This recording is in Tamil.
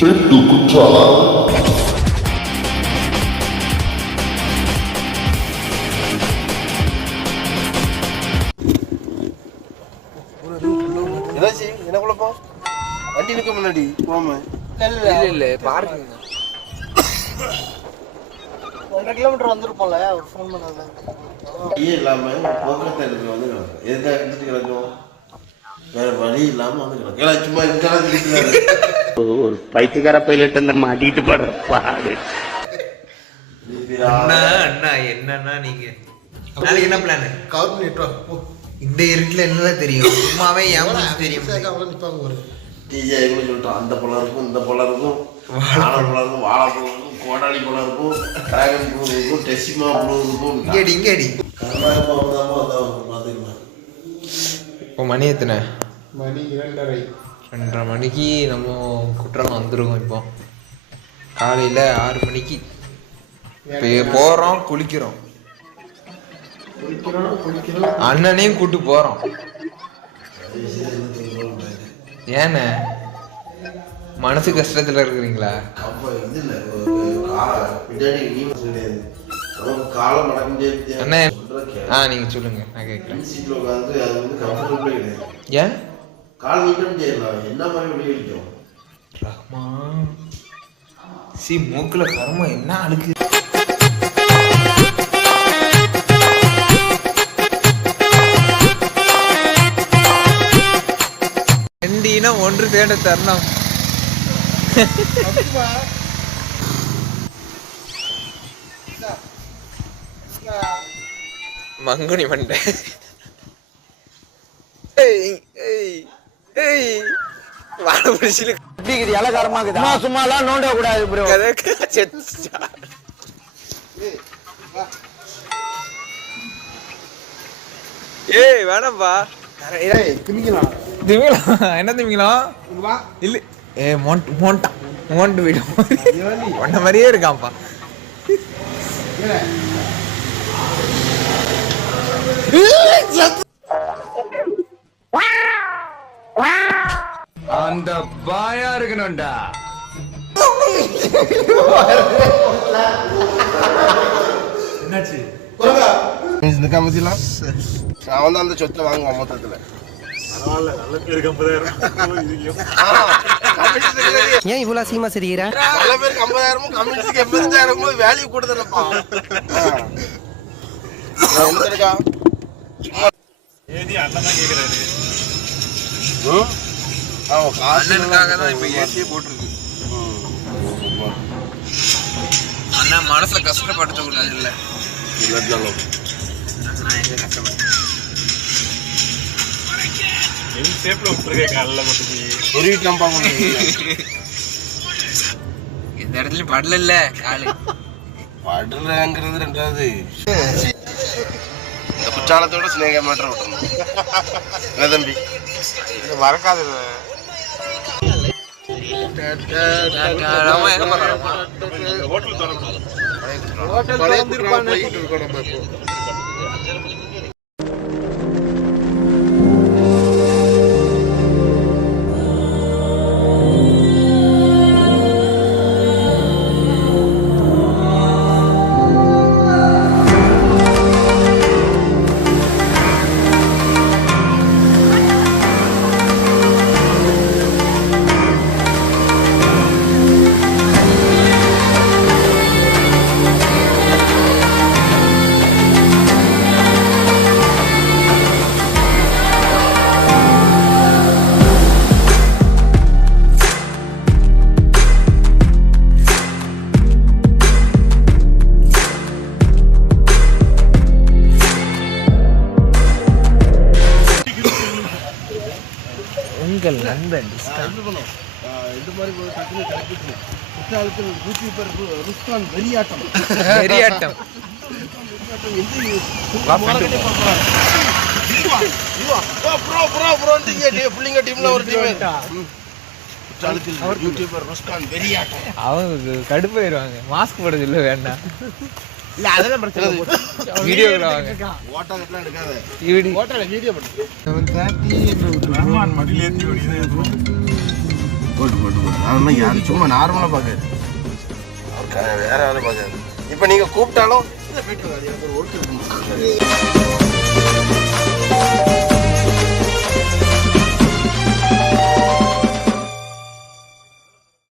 என்ன குழப்பம்? வண்டி நிற்க முன்னாடி போகாம இல்ல பார்க்கிங் 1.5 கிலோமீட்டர் வந்திருப்போம்ல. ஒரு ஃபோன் பண்ணாங்க இல்லாம போக்குவரத்து இடத்துல வந்து கிடக்கும். எதுக்காக எடுத்துட்டு கிடக்கும்? வேற வழி இல்லாம வந்து கிடக்கும். சும்மா இருக்காது. ஒரு பைத்தியக்கார பைலட் அந்த மாட்டிட்டு போற பாடு. அண்ணா என்னன்னா நீங்க நாளைக்கு என்ன பிளான்? கார்பரேட்டர் இந்த இருட்டுல என்னதான் தெரியும்? சும்மாவே ஏன் தெரியும்? நிப்பாங்க ஒரு டிஜே கூட சொல்லிட்டோம். அந்த பழம் இருக்கும், இந்த பழம் இருக்கும், வாழைப்பழம் இருக்கும், வாழைப்பழம் இருக்கும், கோடாளி பழம் இருக்கும், டிராகன் பூ இருக்கும், டெசிமா பூ இருக்கும். இங்கடி கர்நாடகா பார்த்துக்கலாம். இப்போ மணி எத்தனை? மணி 2:30 மணிக்கு நம்ம குற்றாலம் வந்துருக்கோம். இப்போ காலையில் 6 மணிக்கு போகிறோம், குளிக்கிறோம். அண்ணனையும் கூட்டு போகிறோம். ஏண்ணே மனசு கஷ்டத்தில் இருக்கிறீங்களா? அண்ணே நீங்கள் சொல்லுங்க, நான் கேட்குறேன். ஏன் கால் நீட்டம் செய்யலாம்? என்ன மாதிரி வெளியே அடிக்கும்? ரஹ்மா மூக்குல கருமா என்ன அழுக்கு. ரெண்டினா ஒன்று தேட தரணும். மங்குனி மண்டை. சும்மாலாம் நோண்ட கூடாது ப்ரோ. ஏய் வேணாம்பா. என்ன திமிங்கலாம் இல்ல? ஏ மோண்டு வீடு ஒன்ன மாதிரியே இருக்கான்ப்பா. அந்த பாயா இருக்கணும்டா. என்னாச்சு? அவன் தான் அந்த சொத்தை வாங்குவான் மொத்தத்துல. ஏன் இவ்வளவு சீமா சிரிக்கிற? நல்ல பேருக்கு 50,000 கம்யூனிஸ்டுக்கு 85,000 வேல்யூ கொடுத்துருப்பா. அண்ணா மனசுல கஷ்டப்படுத்த கூடாது. இல்ல இந்த இடத்துல படல இல்ல காலு படுறங்கிறது ரெண்டாவது. இந்த குற்றாலத்தோட ஸ்னேக மாற்றம் விட்டுறணும் தம்பி. மறக்காது. உங்கள் நண்பன் இந்த மாதிரி ஒரு டக்குனு கிடைக்கிட்டு குற்றாலத்தில் யூடியூபர் ருஸ்கான் வெறியாட்டம் பிள்ளைங்க டீம்ல ஒரு டீம் யூடியூபர் ருஸ்கான் வெறியாட்டம். அவங்க கடுப்பாயிருவாங்க. மாஸ்க் போட சொல்ல வேண்டாம். இல்ல அதெல்லாம் பிரச்சனை. வீடியோல வாங்க. ஓட்டலாம் எடுக்காத. வீடியோ பண்ணு. 7:30 ரஹ்மான் மடியில ஏத்தி ஓடியது. போட்டு அதெல்லாம் யாரும் சும்மா நார்மலாக பார்க்காது, வேற ஆளும் பார்க்காது. இப்போ நீங்கள் கூப்பிட்டாலும் இல்லை போயிட்டு